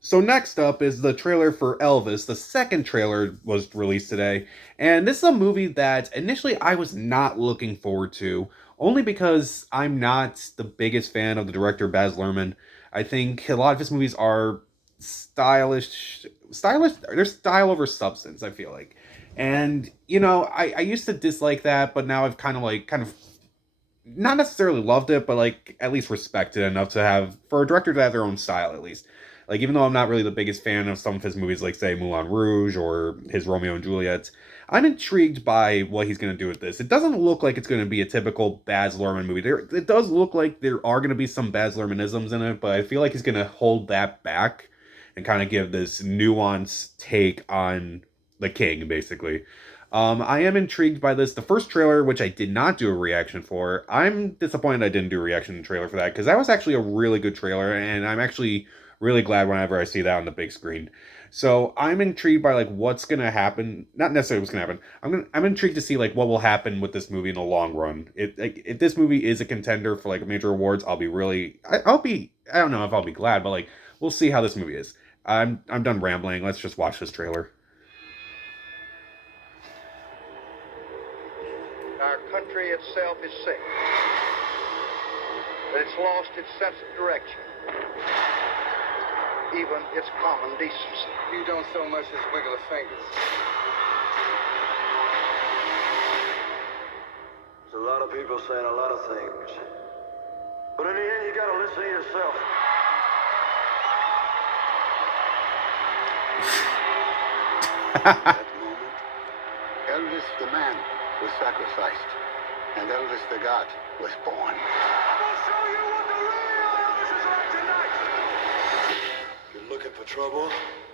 So next up is the trailer for Elvis. The second trailer was released today, and this is a movie that initially I was not looking forward to, only because I'm not the biggest fan of the director Baz Luhrmann. I think a lot of his movies are stylish. They're style over substance. I feel like, and I used to dislike that, but now I've kind of not necessarily loved it, but like at least respected enough to have for a director to have their own style at least. Like even though I'm not really the biggest fan of some of his movies, like say Moulin Rouge or his Romeo and Juliet, I'm intrigued by what he's going to do with this. It doesn't look like it's going to be a typical Baz Luhrmann movie. It does look like there are going to be some Baz Luhrmannisms in it, but I feel like he's going to hold that back and kind of give this nuanced take on the king, basically. I am intrigued by this. The first trailer, which I did not do a reaction for, I'm disappointed I didn't do a reaction trailer for that because that was actually a really good trailer, and I'm actually really glad whenever I see that on the big screen. So I'm intrigued by like what's gonna happen. Not necessarily what's gonna happen. I'm intrigued to see like what will happen with this movie in the long run. If this movie is a contender for like major awards, I'll be really I'll be I don't know if I'll be glad, but like we'll see how this movie is. I'm done rambling. Let's just watch this trailer. Our country itself is sick, but it's lost its sense of direction, even its common decency. You don't so much as wiggle a finger. There's a lot of people saying a lot of things, but in the end, you gotta listen to yourself. At that moment, Elvis the man was sacrificed, and Elvis the God was born. I'm gonna show you what the real Elvis is like tonight. You're looking for trouble?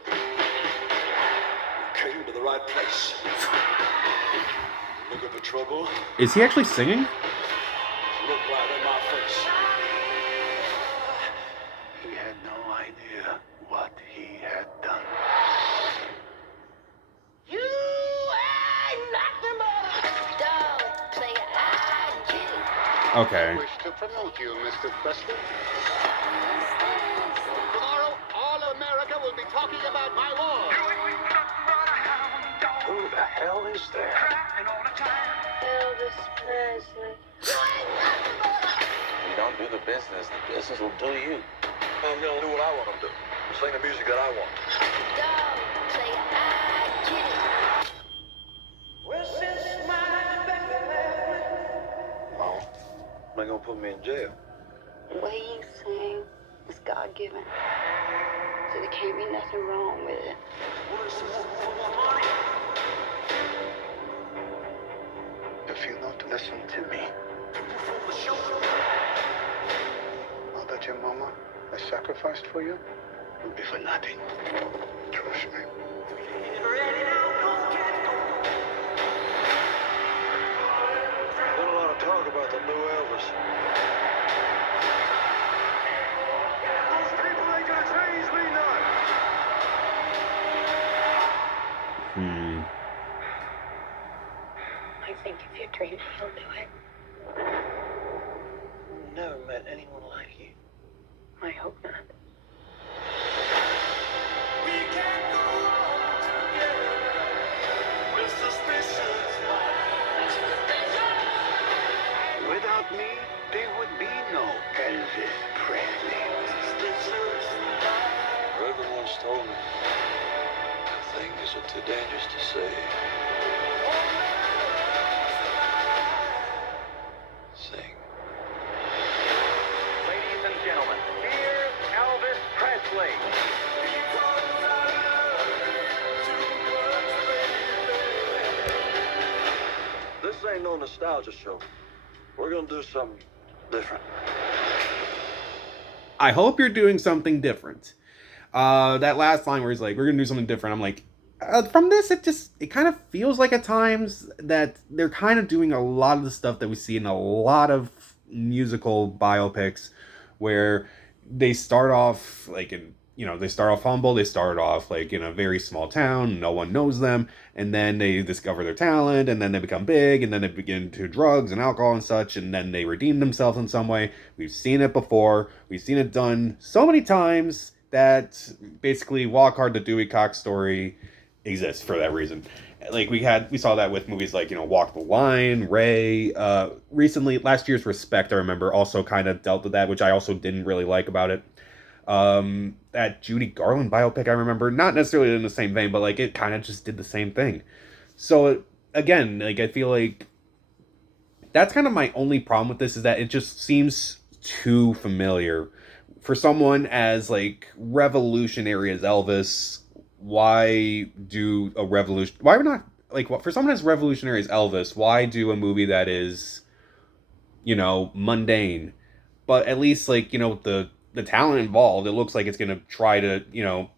You came to the right place. Looking for trouble? Is he actually singing? Look right in my face. He had no idea what he had done. You ain't nothing but a dog player. I get it. Okay. I wish to promote you, Mr. Presley. Tomorrow, all of America will be talking about my war. Who the hell is there? Elvis Presley. You ain't nothing but a You don't do the business will do you. I'm gonna do what I want to do. Sing the music that I want. dog player. I get it. Well, since my baby left me. Oh, they gonna put me in jail. The way you sing is God-given. So there can't be nothing wrong with it. What is some more for my money? If you don't listen to me, For the show. all that your mama has sacrificed for you will be for nothing. Trust me. Been a lot of talk about the new Elvis. Those people ain't gonna change me none. Hmm. I think if you dream, he'll do it. Never met anyone like you. I hope not. We can't go on together with suspicions. Without me, there would be no Elvis Presley. Everyone's told me things are too dangerous to say. Sing. Ladies and gentlemen, here's Elvis Presley. This ain't no nostalgia show. We're gonna do something different. I hope you're doing something different. That last line where he's like, "We're gonna do something different." I'm like, from this, it kind of feels like at times that they're kind of doing a lot of the stuff that we see in a lot of musical biopics, where they start off like they start off humble. They start off like in a very small town, no one knows them, and then they discover their talent, and then they become big, and then they begin to drugs and alcohol and such, and then they redeem themselves in some way. We've seen it before. We've seen it done so many times that basically Walk Hard, the Dewey Cox story exists for that reason. Like we saw that with movies like Walk the Line, Ray. Recently, last year's Respect, I remember, also kind of dealt with that, which I also didn't really like about it. That Judy Garland biopic, I remember, not necessarily in the same vein, but like it kind of just did the same thing. So again, like I feel like that's kind of my only problem with this, is that it just seems too familiar for someone as like revolutionary as Elvis. Why do a revolution? Why not, like, for someone as revolutionary as Elvis? Why do a movie that is mundane, but at least like the talent involved? It looks like it's gonna try to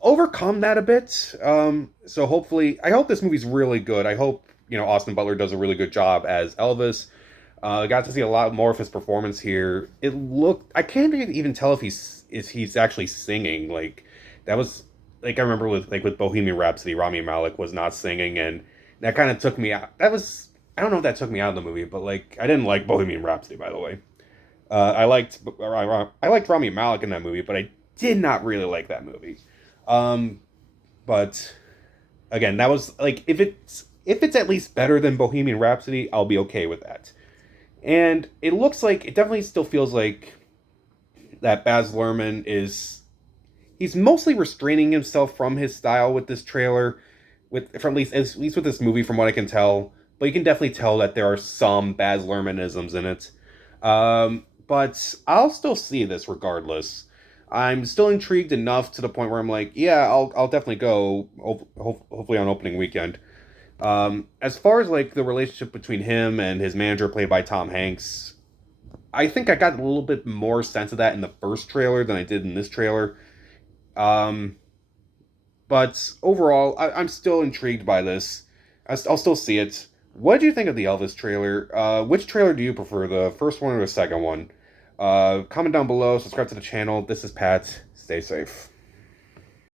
overcome that a bit. So hopefully, I hope this movie's really good. I hope Austin Butler does a really good job as Elvis. Got to see a lot more of his performance here. It looked, I can't even tell if he's actually singing. Like that was, like, I remember with Bohemian Rhapsody, Rami Malek was not singing, and that kind of took me out. I don't know if that took me out of the movie, but like I didn't like Bohemian Rhapsody, by the way. I liked Rami Malek in that movie, but I did not really like that movie. But again, that was like, if it's at least better than Bohemian Rhapsody, I'll be okay with that. And it looks like, it definitely still feels like that Baz Luhrmann he's mostly restraining himself from his style with this trailer, at least with this movie, from what I can tell. But you can definitely tell that there are some Baz Luhrmannisms in it. But I'll still see this regardless. I'm still intrigued enough to the point where I'm like, yeah, I'll definitely go. Hopefully on opening weekend. As far as like the relationship between him and his manager, played by Tom Hanks, I think I got a little bit more sense of that in the first trailer than I did in this trailer. But overall, I'm still intrigued by this. I'll still see it. What do you think of the Elvis trailer? Which trailer do you prefer, the first one or the second one? Comment down below, subscribe to the channel. This is Pat. Stay safe.